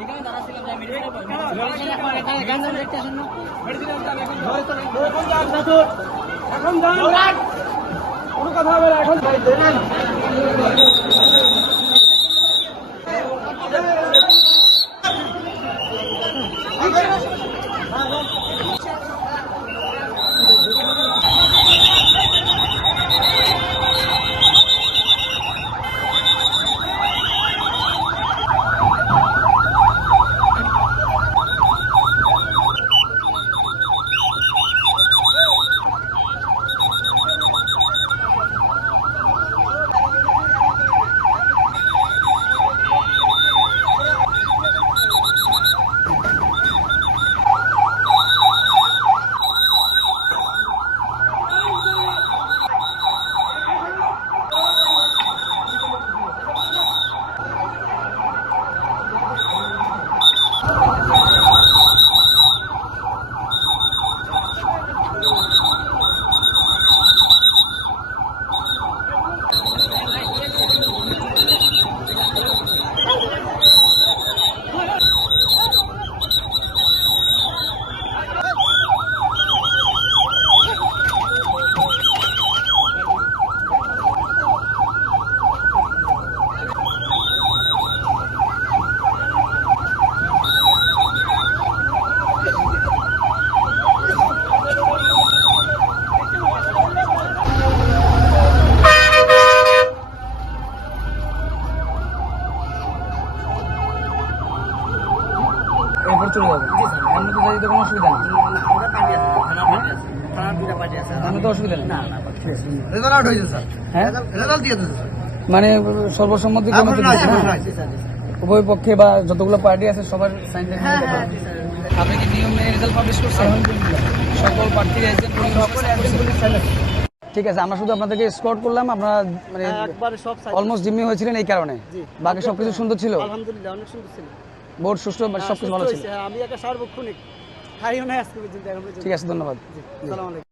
এখানে দাঁড়া ছিলাম যে এখন যান কোনো কথা হবে না এখন এরপর চলে যাবে। এমনি তো যাইতে কোনো অসুবিধা নেই। এমনি তো অসুবিধা নেই। রেজাল্ট আউট হয়েছে স্যার। হ্যাঁ রেজাল্ট দিয়ে দিয়েছে মানে সর্বসম্মতি কোনো উভয় পক্ষে বা যতগুলো পার্টি আছে সবার সাইন আপনি কি নিয়ম মেনে রেজাল্ট পাবলিশ করছেন? সকল প্রার্থী এসেছেন ঠিক আছে আমরা শুধু আপনাদেরকে স্কট করলাম আপনারা মানে অলমোস্ট জিম্মি হয়েছিলেন এই কারণে বাকি সবকিছু সুন্দর ছিল আলহামদুলিল্লাহ অনেক সুন্দর ছিল বোর্ড সুষ্ঠু সবকিছু ভালো ছিল আমি একটা সার্বক্ষণিক খাইও না আজকে পর্যন্ত ঠিক আছে ধন্যবাদ। আসসালামু আলাইকুম।